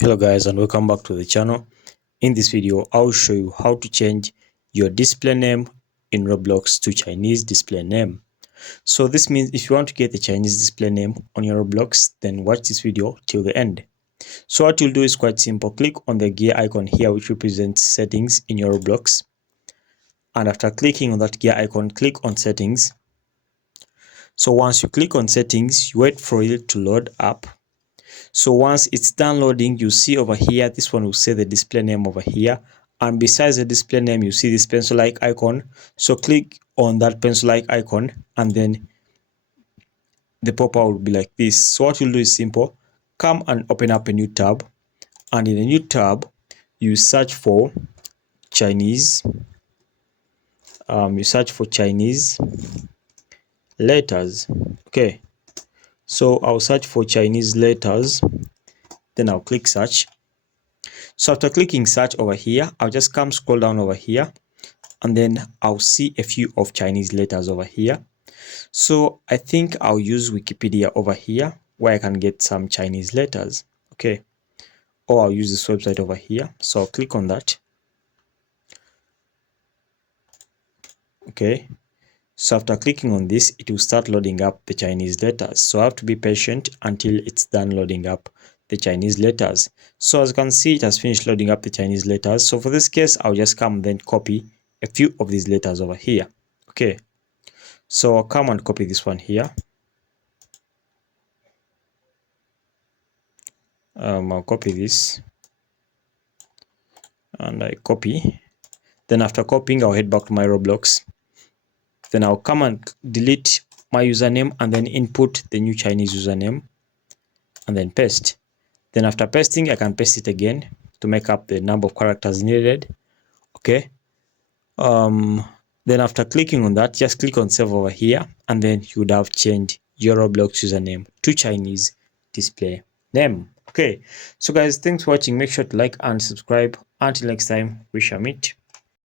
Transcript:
Hello guys, and welcome back to the channel. In this video I'll show you how to change your display name in Roblox to Chinese display name. So this means if you want to get the Chinese display name on your Roblox, then watch this video till the end. So what you'll do is quite simple. Click on the gear icon here which represents settings in your Roblox, and after clicking on that gear icon, click on settings. So once you click on settings, you wait for it to load up. So once it's done loading, you see over here, this one will say the display name over here, and besides the display name you see this pencil-like icon. So click on that pencil-like icon and then the pop-up will be like this. So what you'll do is simple. Come and open up a new tab, and in a new tab you search for Chinese. You search for Chinese letters. Okay, so I'll search for Chinese letters, then I'll click search. So after clicking search over here, I'll just come scroll down over here, and then I'll see a few of Chinese letters over here. So I think I'll use Wikipedia over here where I can get some Chinese letters. Okay, or I'll use this website over here. So I'll click on that. Okay, so after clicking on this, it will start loading up the Chinese letters. So I have to be patient until it's done loading up the Chinese letters. So as you can see, it has finished loading up the Chinese letters. So for this case, I'll just come and then copy a few of these letters over here. Okay, so I'll come and copy this one here. I'll copy this and I copy. Then after copying, I'll head back to my Roblox. Then I'll come and delete my username and then input the new Chinese username and then paste. Then after pasting, I can paste it again to make up the number of characters needed. Okay. Then after clicking on that, just click on save over here, and then you would have changed your Roblox username to Chinese display name. Okay, so guys, thanks for watching. Make sure to like and subscribe. Until next time, we shall meet.